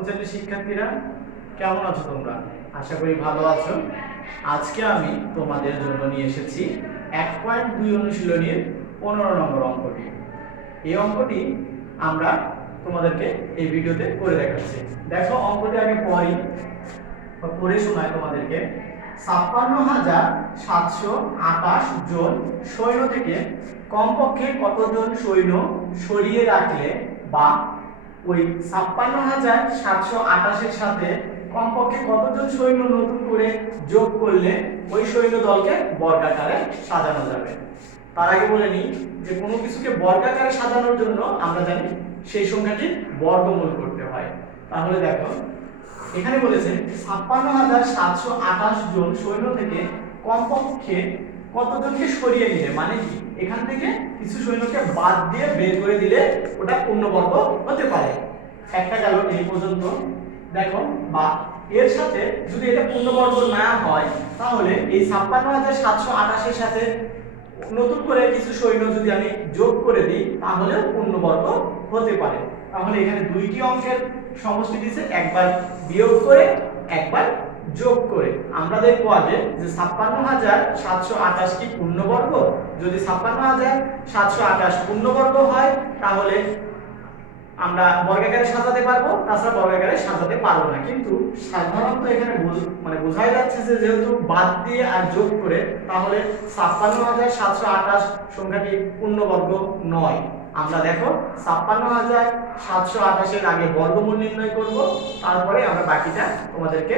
প্রথম শ্রেণীর শিক্ষার্থীরা কেমন আছো তোমরা? আশা করি ভালো আছো। আজকে আমি তোমাদের জন্য নিয়ে এসেছি 1.2 অনুশীলনীর 15 নম্বর অঙ্কটি। এই অঙ্কটি আমরা তোমাদেরকে এই ভিডিওতে করে দেখাচ্ছি। দেখো অঙ্কটি আগে পড়ে শোনাই তোমাদেরকে। ৫৬,৭২৮ জন সৈন্য থেকে কমপক্ষে কতজন সৈন্য সরিয়ে রাখলে বা ওই ৫৬,৭২৮ এর সাথে কমপক্ষে কতজন সৈন্য নতুন করে যোগ করলে ওই সৈন্য দলকে বর্গাকারে সাজানো যাবে। তার আগে বলে নিই যে কোনো কিছুকে বর্গাকারে সাজানোর জন্য আমরা জানি সেই সংখ্যাটির বর্গমূল করতে হয়। তাহলে দেখো এখানে বলেছে ৫৬,৭২৮ জন সৈন্য থেকে কমপক্ষে কতজনকে সরিয়ে নিলে, মানে কি এখান থেকে কিছু সৈন্যকে বাদ দিয়ে বের করে দিলে ওটা পূর্ণবর্গ হতে পারে। একটা গেল এই পর্যন্ত। দেখো বা এর সাথে যদি এটা পূর্ণবর্গ না হয় তাহলে এই ৫৬,৭২৮ এর সাথে নতুন করে কিছু সৈন্য যদি আমি যোগ করে দিই তাহলে পূর্ণবর্গ হতে পারে। তাহলে এখানে দুইটি অঙ্কের সমষ্টি দিয়েছে, একবার বিয়োগ করে একবার যোগ করে। আমরা দেখব আগে যে ৫৬,৭২৮ কি পূর্ণবর্গ। যদি ৫৬,৭২৮ পূর্ণবর্গ হয় তাহলে আমরা বর্গাকারে সাজাতে পারবো, তাছাড়া বর্গাকারে সাজাতে পারবো না। কিন্তু সাধারণত এখানে বোঝাই যাচ্ছে যে যেহেতু বাদ দিয়ে আর যোগ করে তাহলে ৫৬,৭২৮ সংখ্যাটি পূর্ণবর্গ নয়। আমরা দেখো ৫৬,৭২৮ এর আগে বর্গমূল নির্ণয় করব, তারপরে আমরা বাকিটা তোমাদেরকে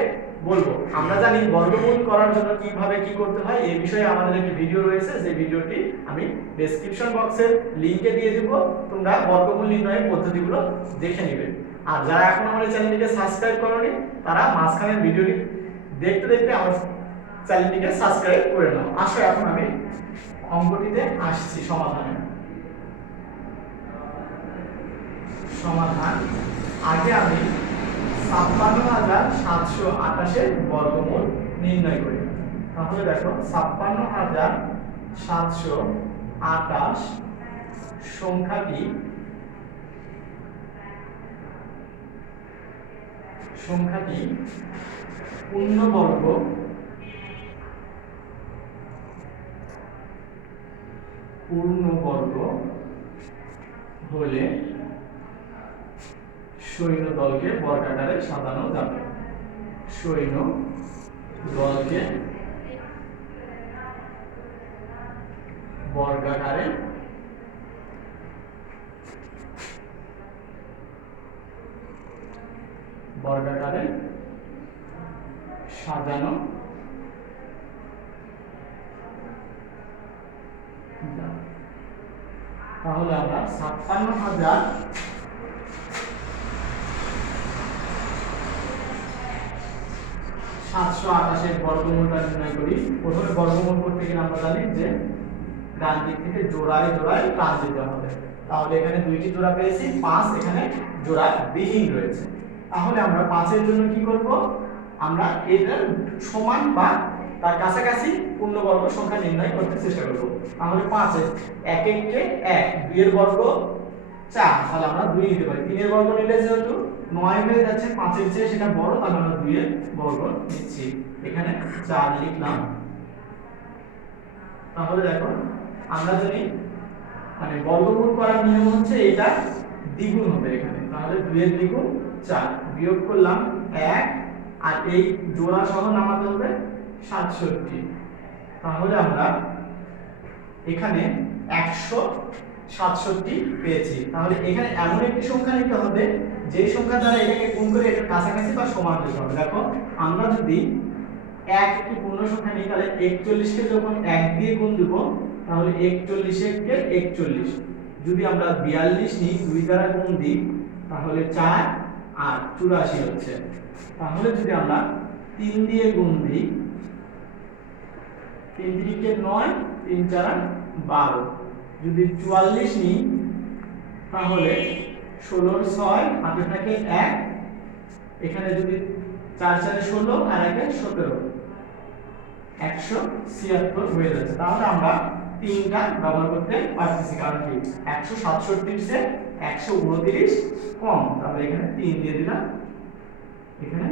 বলবো। আমরা জানি বর্গমূল করার জন্য কিভাবে কি করতে হয় এই বিষয়ে আমাদের একটি ভিডিও রয়েছে, যে ভিডিওটি আমি ডেসক্রিপশন বক্সের লিংকে দিয়ে দেব। তোমরা বর্গমূল নির্ণয়ের পদ্ধতিগুলো দেখে নেবে। আর যারা এখন আমাদের চ্যানেলটিকে সাবস্ক্রাইব করোনি তারা মাঝখানের ভিডিওটি দেখতে দেখতে আমার চ্যানেলটিকে সাবস্ক্রাইব করে নাও। আসো এখন আমি অঙ্কটিতে আসছি সমাধানে। সমাধান আগে আমি ৫৬,৭২৮ এর বর্গমূল নির্ণয় করি। তাহলে দেখো ৫৬,৭২৮ সংখ্যাটি পূর্ণবর্গ হলে সৈন্য দলকে বর্গাকারে সাজানো যাবে। সৈন্য দলকে বর্গাকারে সাজানো যাবে। তাহলে আমরা ৫৬,৭২৮ এর বর্গমূলটা নির্ণয় করি। প্রথমে বর্গমূল করতে গেলে আমরা জানি যে ডান দিক থেকে জোড়ায় জোড়ায় টান দিতে হবে। তাহলে এখানে দুইটি জোড়া পেয়েছি, ৫ এখানে জোড়া বিহীন রয়েছে। তাহলে আমরা ৫ এর জন্য কি করব, আমরা এটার সমান বা তার কাছাকাছি পূর্ণবর্গ সংখ্যা নির্ণয় করতে চেষ্টা করব। তাহলে ৫ এর ১ কে ১, ২ এর বর্গ ৪, তাহলে আমরা ২ নিতে পারি। ৩ এর বর্গ নিলে যেহেতু ৯ হয়ে যাচ্ছে, ৫ এর চেয়ে সেটা বড়, তাহলে আমরা ২ এর বর্গ নিচ্ছি। এখানে ৪ লিখলাম। তাহলে দেখো আমরা যদি বর্গমূল করার নিয়ম হচ্ছে এটা দ্বিগুণ হবে এখানে। তাহলে ২ এর দ্বিগুণ ৪, বিয়োগ করলাম ১ আর এই জোড়া সহ নামাতে হবে ৬৭। তাহলে আমরা এখানে ১৬৭ পেয়েছি। তাহলে এখানে এমন একটি সংখ্যা নিতে হবে যে সংখ্যা দ্বারা এটাকে গুণ করে এটা কাছাকাছি বা সমান হতে হবে। দেখো আমরা যদি ১ একটি পূর্ণ সংখ্যা নিই তাহলে ৪১ কে যখন ১ দিয়ে গুণ দেব তাহলে ৪১ কে ৪১। যদি আমরা ৪২ নিই ২ দ্বারা গুণ দিই তাহলে ৪ আর ৮৪ হচ্ছে। তাহলে যদি আমরা ৩ দিয়ে গুণ দিই, ৩ ৩ কে ৯, ৩ ৪ ১২। যদি ৪৪ নিই তাহলে ১৬ ৬ হাতে থাকে ১, এখানে যদি ৪ ৪ ১৬ আর ১ ১৭, ১৭৬ হয়ে যাচ্ছে। তাহলে আমরা ৩টা ব্যবহার করতে পারতেছি, কারণ কি ১৬৭ চেয়ে ১২৯ কম। তাহলে এখানে ৩ দিয়ে দিলাম। এখানে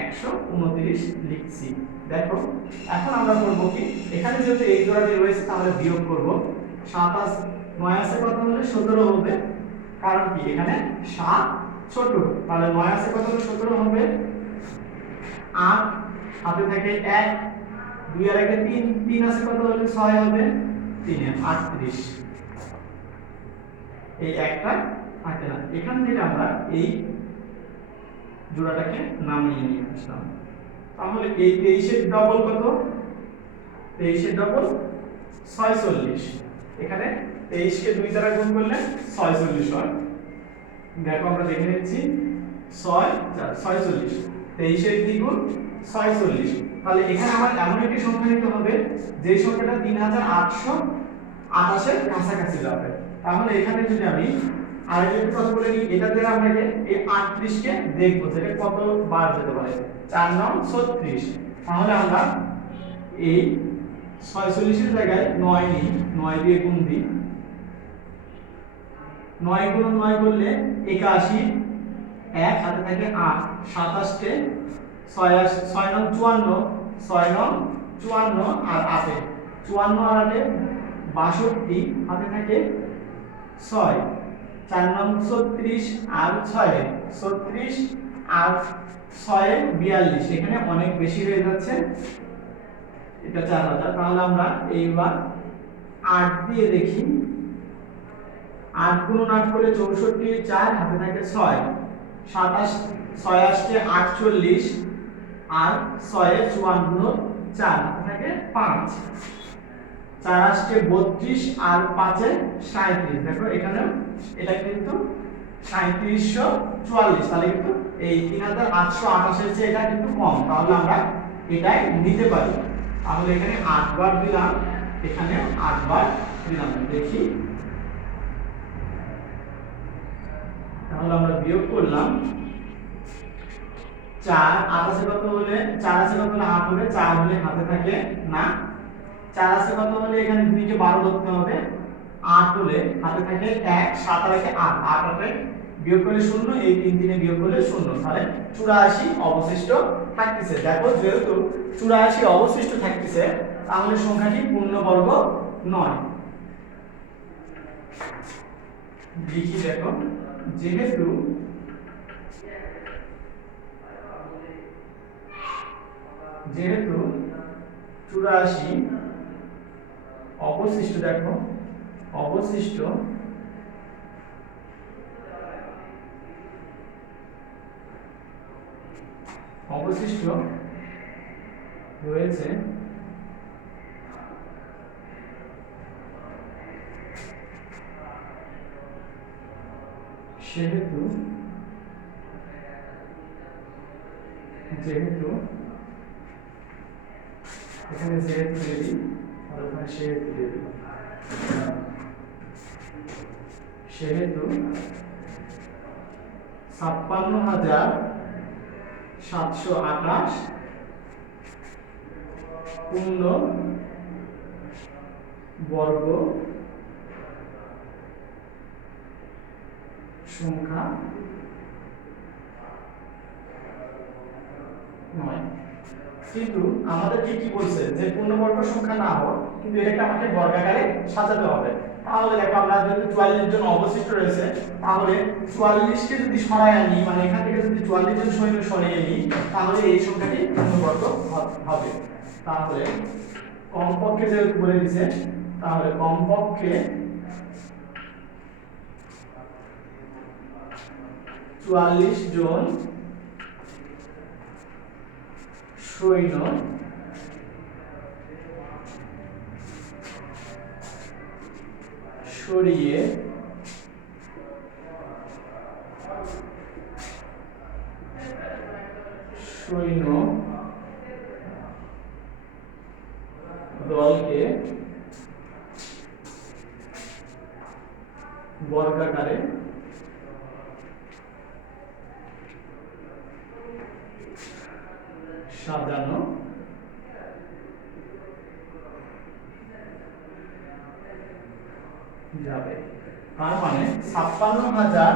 129 লিখছি। দেখো এখন আমরা করব কি, এখানে যেহেতু এই জোড়াটি রয়েছে তাহলে বিয়োগ করব। 7 9 আছে কত হলে 17 হবে, কারণ কি এখানে 7 ছোট, তাহলে 9 আছে কত হলে 17 হবে। 8 হাতে থাকে 1, 2 আর 1 3, 3 আছে কত হলে 6 হবে, 3 এ 38। এই একটা থাকে না, এখান থেকে আমরা এই জোড়াটাকে নামিয়ে নিয়ে আসলাম। তাহলে এই 23 এর ডবল কত, 23 এর ডবল 46। এখানে 23 কে 2 দ্বারা গুণ করলে 46 হয়। দেখো আমরা দেখে নিচ্ছি 6 4 46, 23 এর দ্বিগুণ 46। তাহলে এখানে আমার এমন একটি সংখ্যা নিতে হবে যে সংখ্যাটা 3828 এর কাছাকাছি যাবে। তাহলে এখানে যদি আমি আরেকটু কথা বলে নিই, এটা দিয়ে আমরা এই 38 কে দেখব যে এটা কত বার যেতে পারে। 4 9 36। তাহলে আমরা এই 46 এর জায়গায় 9 নিই, 9 দিয়ে গুণ দিই। 9 গুণ 9 করলে 81, 1 হাতে থাকে 8, 27 কে 6 6 9 54, 6 9 54 আর 8 54 আর 8 62, হাতে থাকে 6, 4 9 36 আর 6 36 আর 6 42। এখানে অনেক বেশি হয়ে যাচ্ছে, এটা 4000। তাহলে আমরা এইবার 8 দিয়ে দেখি। 8 গুণ 8 করে 64, 4 হাতে থাকে 6, 27 6 আসছে 48 আর 6 এ 54, 4 হাতে থাকে 5, 4 আসছে 32 আর 5 এ 37। দেখো এখানে এটা কিন্তু 3744, তাহলে কিন্তু এই 3828 এর চেয়ে এটা কিন্তু কম, তাহলে আমরা এটাই নিতে পারি। তাহলে এখানে 8 বার দিলাম, এখানে 8 বার দিলাম, দেখি। তাহলে আমরা বিয়োগ করলাম 4 8 আছে কত হলে 4 আছে কত হলে 8 হবে, 4 হলে হাতে থাকে না। 4 আছে কত হলে এখানে 2 কে 12 ধরতে হবে, 8 হলে হাতে থাকে 1, 7 আর 1 8, 8 8 বিয়োগ করলে 0, এই 3 3 বিয়োগ করলে 0, তাহলে 84 অবশিষ্ট থাকতেছে। দেখো যেহেতু 84 অবশিষ্ট থাকতেছে তাহলে সংখ্যাটি পূর্ণবর্গ নয়। লিখি দেখো, যেহেতু যেহেতু 84 অবশিষ্ট, দেখো অবশিষ্ট রয়েছে, যেহেতু এখানে যেহেতু দেবি আর ওখানে সেহেতু দেবি, সেহেতু 56728 পূর্ণ বর্গ সংখ্যা নয়। কিন্তু আমাদেরকে কি বলছে যে পূর্ণবর্গ সংখ্যা না হোক, কিন্তু এটাকে আমাকে বর্গাকারে সাজাতে হবে। তাহলে দেখো আমরা যদি 44 জন অবশিষ্ট রয়েছে, তাহলে 44 কে যদি সরায় আনি, মানে এখান থেকে যদি 44 জন সৈন্য সরিয়ে নিই, তাহলে এই সংখ্যাটি পূর্ণবর্গ হবে। তাহলে কমপক্ষে যেহেতু বলে দিয়েছে, তাহলে কমপক্ষে 44 জন সৈন্য সরিয়ে সৈন্য দলকে বর্গাকারে সাজানো যাবে। তার মানে 56000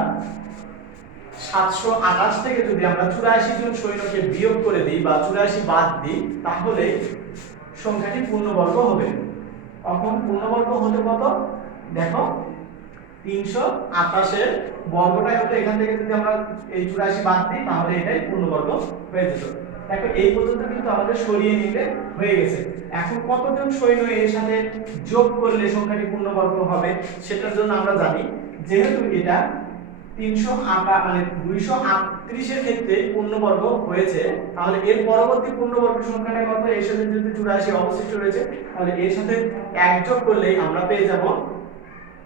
728 থেকে যদি আমরা 84 জন সৈন্যকে বিয়োগ করে দিই বা 84 বাদ দিই, তাহলে সংখ্যাটি পূর্ণবর্গ হবে। তখন পূর্ণবর্গ হতে কত দেখো, 328 এর বর্গটাই হতো, এখান থেকে যদি আমরা এই 84 বাদ দিই তাহলে এটাই পূর্ণবর্গ হয়ে যেত। দেখো এই পর্যন্ত কিন্তু আমাদের সরিয়ে নিতে হয়ে গেছে। এখন কতজন সৈন্য এর সাথে যোগ করলে সংখ্যাটি পূর্ণবর্গ হবে সেটার জন্য আমরা জানি, যেহেতু এটা 308 মানে 238 এর ক্ষেত্রে পূর্ণবর্গ হয়েছে, তাহলে এর পরবর্তী পূর্ণবর্গ সংখ্যাটা কত, এর সাথে যদি 84 অবশিষ্ট রয়েছে তাহলে এর সাথে 1 যোগ করলেই আমরা পেয়ে যাব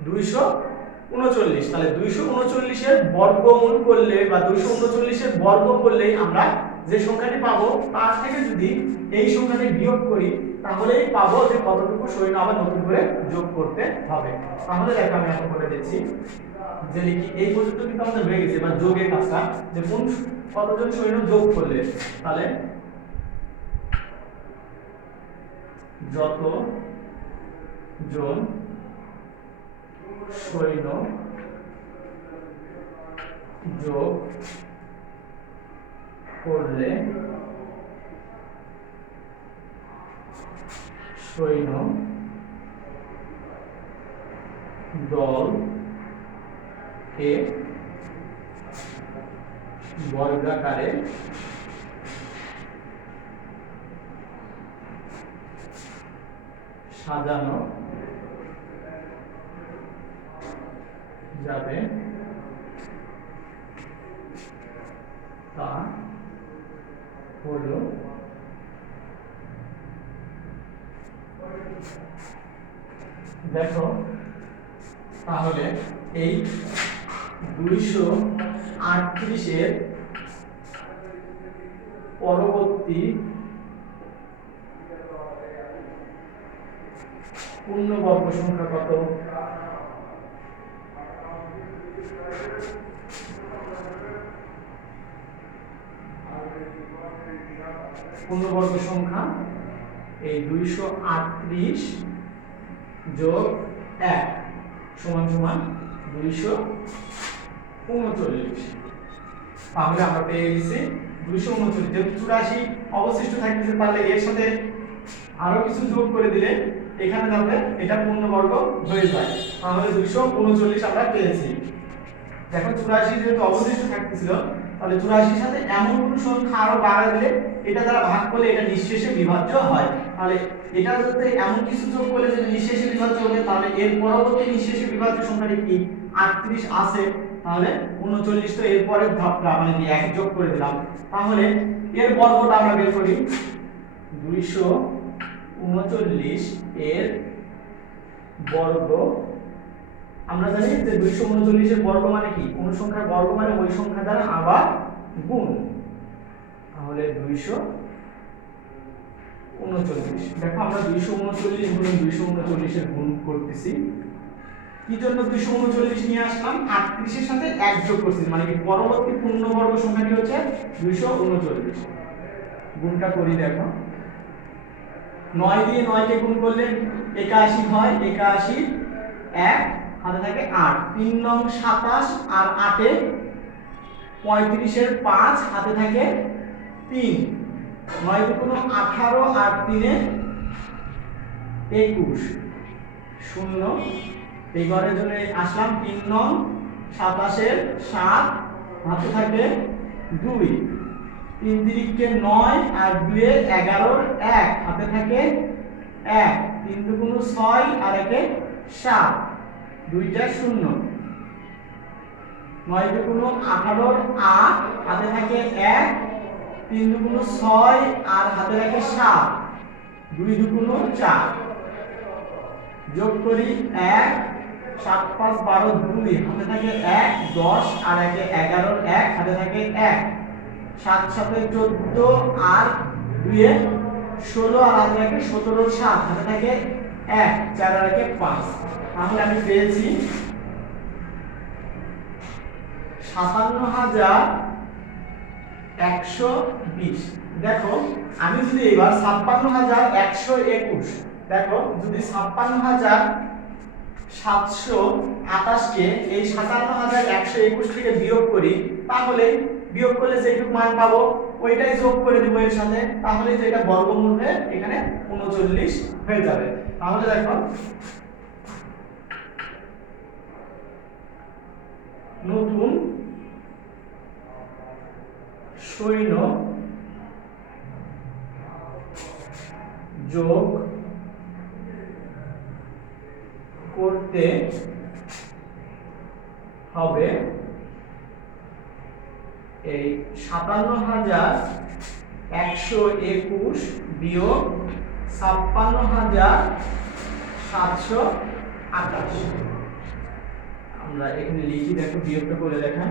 239। তাহলে 239 এর বর্গমূল করলে বা 239 এর বর্গ করলেই আমরা যে সংখ্যাটি পাবো তার থেকে যদি এই সংখ্যাটি বিয়োগ করি তাহলেই পাবো যে কতটুকু সৈন্য আবার নতুন করে যোগ করতে হবে। তাহলে দেখো আমি এখন করে দিচ্ছি যে লিখি এই পর্যন্ত কিন্তু আমাদের হয়ে গেছে। এবার যোগের কাজটা, যে কোন কতজন সৈন্য যোগ করলে, তাহলে যত জন সৈন্য যোগ করলে সৈন্য দল কে বর্গাকারে সাজানো যাবে তা হলো দেখো, তাহলে এই 238 এর পরবর্তী পূর্ণবর্গ সংখ্যা কত, পূর্ণবর্গ সংখ্যা এই 238 যোগ 1 সমান সমান 239। তাহলে আমরা পেয়ে গেছি 239। যেহেতু 84 অবশিষ্ট থাকতেছে তাহলে এর সাথে আরো কিছু যোগ করে দিলে এখানে যাবে এটা পূর্ণবর্গ হয়ে যায়। তাহলে 239 আমরা পেয়েছি। দেখো 84 যেহেতু অবশিষ্ট থাকতেছিল তাহলে 84 এর সাথে এমন কোনো সংখ্যা আরো বাড়া দিলে এটা দ্বারা ভাগ করলে এটা নিঃশেষে বিভাজ্য হয়। তাহলে এটা যদি এমন কিছু যোগ করলে যে নিঃশেষে বিভাজ্য হবে, তাহলে এর পরবর্তী নিঃশেষে বিভাজ্য সংখ্যাটি কি 38 আছে, তাহলে 39 তো এর পরের ধাপটা মানে কি 1 যোগ করে দিলাম। তাহলে এর বর্গটা আমরা বের করি, 239 এর বর্গ, আমরা জানি যে 239 এর বর্গ মানে কি, কোন সংখ্যার বর্গ মানে ওই সংখ্যা দ্বারা আবার গুণ, তাহলে 239। দেখো আমরা 239 গুণ 239 এর গুণ করতেছি, কি জন্য 239 নিয়ে আসলাম, 38 এর সাথে 1 যোগ করছি, মানে কি পরবর্তী পূর্ণবর্গ সংখ্যাটি হচ্ছে 239। গুণটা করি, দেখো 9 দিয়ে 9 কে গুণ করলে 81 হয়, 81 1 হাতে থাকে 8, 3 নং 27 আর 8 এ 35 এর 5 হাতে থাকে 3, 9 দুগুণ 18 আর 3 এ 21, 0 এই ঘরের জন্য আসলাম। 3 নং 27 এর 7 হাতে থাকে 2, 3 তিরিকে 9 আর 2 এ 11 1 হাতে থাকে 1, 3 দুগুণ 6 আর 1 এ 7, 2টা 0, 9 দুগুণ 18 8 হাতে থাকে 1, 3 দুগুণ 6 আর হাতে থাকে 7, 2 দুগুণ 4, যোগ করি 1 7 5 12 2 হাতে থাকে 1 10 আর 1 এ 11 1 হাতে থাকে 1, 7 7 14 আর 2 এ 16 আর হাতে থাকে 17 7 হাতে থাকে 1 4 আর 1 এ 5। তাহলে আমি পেয়েছি 57120। দেখো আমি যদি এবার 56121, দেখো যদি 56121 728কে এই 57121 থেকে বিয়োগ করি, তাহলে বিয়োগ করলে যেটুকু মান পাবো ওইটাই যোগ করে দেব এর সাথে, তাহলে যেটা বর্গমূল হয়ে এখানে 39 হয়ে যাবে। তাহলে দেখো নতুন সৈন্য যোগ করতে হবে এই 57,121 বিয়োগ 56,728। আমরা এখানে লিখি, দেখো বিয়োগটা করে দেখেন।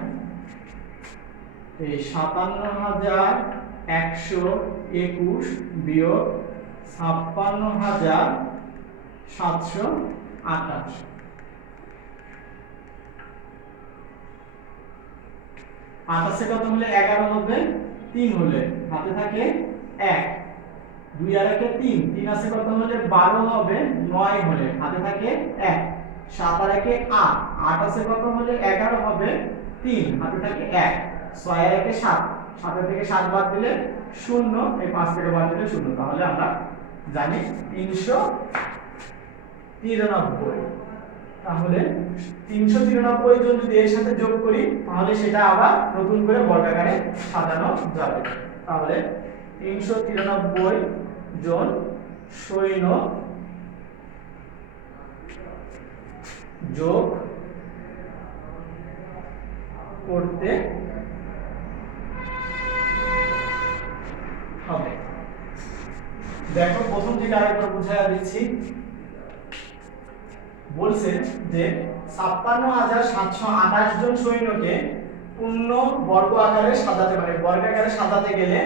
এই 57,121 বিয়োগ 56,728। 28 কত হলে 11 হবে, 3 হলে হাতে থাকে 1, 2 আর 1 3, 3 আছে কত হলে 12 হবে, 9 হলে হাতে থাকে 1, 7 আর 1 8, 8 আছে কত হলে 11 হবে, 3 হাতে থাকে 1, 6 আর 1 7, 7 থেকে 7 বাদ দিলে 0, এই 5 থেকে বাদ দিলে 0, তাহলে আমরা জানি 393। তাহলে 393 জন যদি এর সাথে যোগ করি তাহলে সেটা আবার নতুন করে বর্গাকারে সাজানো যাবে। তাহলে 393 জন সৈন্য যোগ করতে হবে। দেখো প্রথম থেকে আরেকবার বুঝাইয়া দিচ্ছি। বলছে যে 56,728 জন সৈন্যকে পূর্ণ বর্গ আকারে সাজাতে, মানে বর্গাকারে সাজাতে গেলে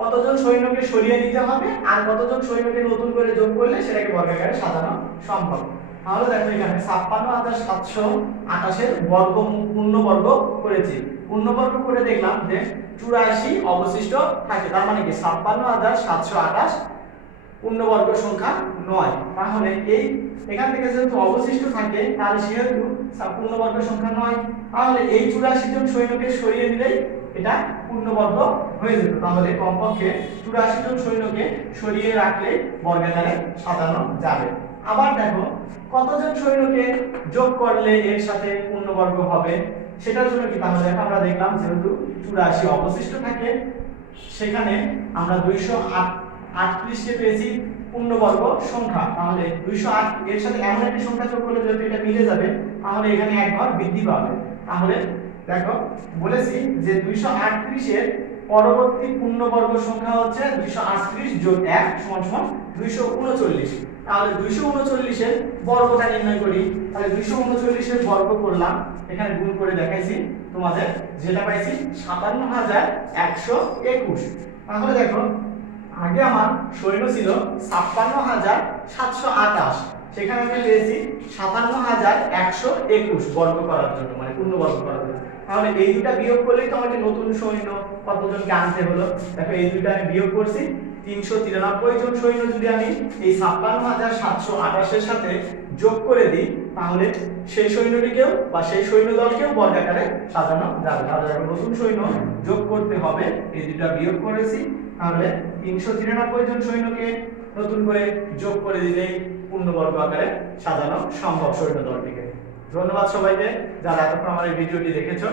কতজন সৈন্যকে সরিয়ে দিতে হবে আর কতজন সৈন্যকে নতুন করে যোগ করলে সেটাকে বর্গাকারে সাজানো সম্ভব। তাহলে দেখো এখানে 56,728 এর বর্গ পূর্ণবর্গ করেছি, পূর্ণবর্গ করে দেখলাম যে 84 অবশিষ্ট থাকে, তার মানে কি 56,728 পূর্ণবর্গ সংখ্যা 9। তাহলে এই এখান থেকে যেহেতু অবশিষ্ট থাকে তাহলে সেহেতু পূর্ণবর্গ সংখ্যা 9, তাহলে এই 84 জন সৈন্যকে সরিয়ে দিলেই এটা পূর্ণবর্গ হয়ে যেত। তাহলে কমপক্ষে 84 জন সৈন্যকে সরিয়ে রাখলেই বর্গাকারে সাজানো যাবে। আবার দেখো কতজন সৈন্যকে যোগ করলে এর সাথে পূর্ণবর্গ হবে সেটার জন্য কি, তাহলে দেখো আমরা দেখলাম যেহেতু 84 অবশিষ্ট থাকে সেখানে আমরা 238 কে পেয়েছি পূর্ণবর্গ সংখ্যা, তাহলে 208 এর সাথে এমন একটি সংখ্যা যোগ করলে যেহেতু এটা মিলে যাবে তাহলে এখানে এক ঘর বৃদ্ধি পাবে। তাহলে দেখো বলেছি যে 238 এর পরবর্তী পূর্ণবর্গ সংখ্যা হচ্ছে 238 যোগ 1 সমান 239। তাহলে 239 এর বর্গটা নির্ণয় করি। তাহলে 239 এর বর্গ করলাম, এখানে গুণ করে দেখাইছি তোমাদের, যেটা পাইছি 57,121। তাহলে দেখো আগে আমার সৈন্য ছিল 56,728, সেখানে আমি পেয়েছি 57,121 বর্গ করার জন্য, মানে পূর্ণবর্গ করার জন্য। তাহলে এই দুটো বিয়োগ করলেই তো আমাকে নতুন সৈন্য কতজনকে আনতে হলো। দেখো এই দুটো আমি বিয়োগ করছি, 393 জন সৈন্য যদি আমি এই 56,728 এর সাথে যোগ করে দিই তাহলে সেই সৈন্যটিকেও বা সেই সৈন্য দলকেও বর্গাকারে সাজানো যাবে। তাহলে নতুন সৈন্য যোগ করতে হবে, এই দুটো বিয়োগ করেছি, তাহলে 393 জন সৈন্যকে নতুন করে যোগ করে দিলেই পূর্ণবর্গ আকারে সাজানো সম্ভব সৈন্য দলটিকে। ধন্যবাদ সবাইকে যারা এতক্ষণ আমার এই ভিডিওটি দেখেছো।